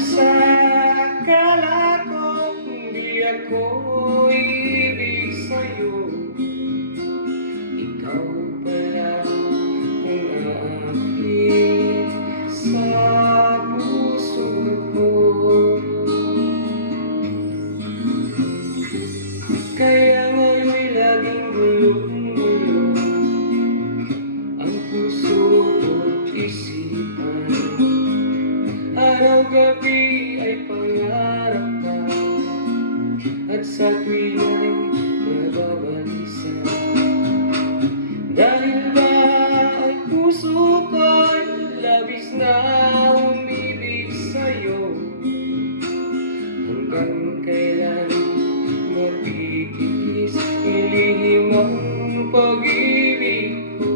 sa akala ko hindi ako ibig sa'yo, ikaw pala ang aking sa puso ko. Kaya nga'yo'y laging gulong-gulo ang puso ko't isipan. Araw-gabi ay pangarap ka, at sa tuwing ay nababalisa. Dahil ba ang puso ko'y labis na umibig sa'yo, hanggang kailan matitiis ilihim ang pag-ibig ko?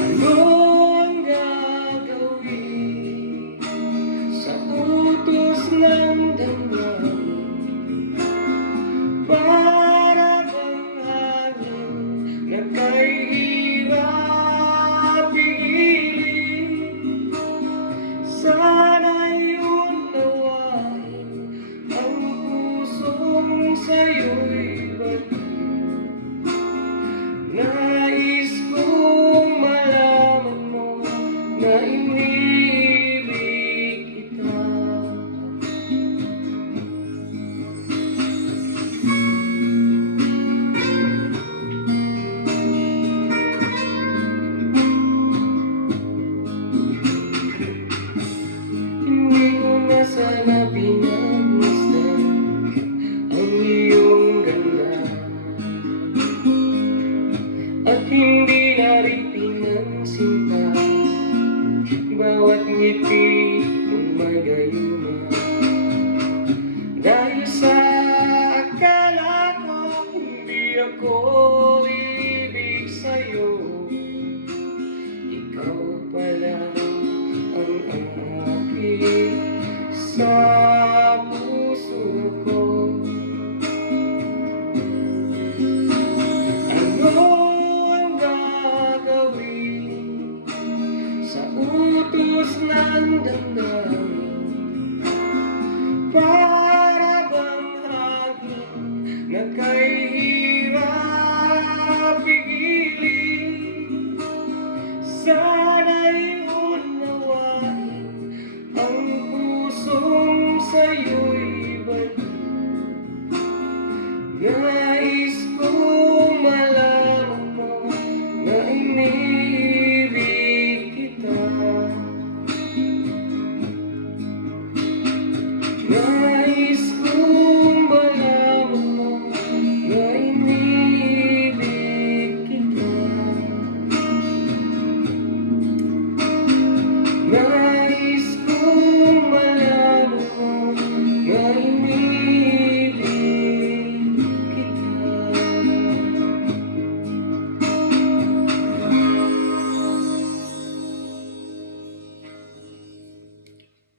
Ano ang gagawin sa utos ng damdamin? Para bang hangin na kahirap pigilin? Sana'y unawain ang pusong sa'yo'y bagay. Nais kong malaman mo na inibig kita. Hindi ko na sana pinagmasdan ang iyong ganda, at hindi na rin pinansinta bawat ngiti mong magayuma. Dahil sa akala ko hindi ako ibig sa'yo, ikaw pala ang aking sa puso ko. Ano ang gagawin sa utos ng damdamin? Para bang hangin na kahirap pigilin? Sana'y unawain ang pusong sa'yo'y bagay. Nais kong malaman mo na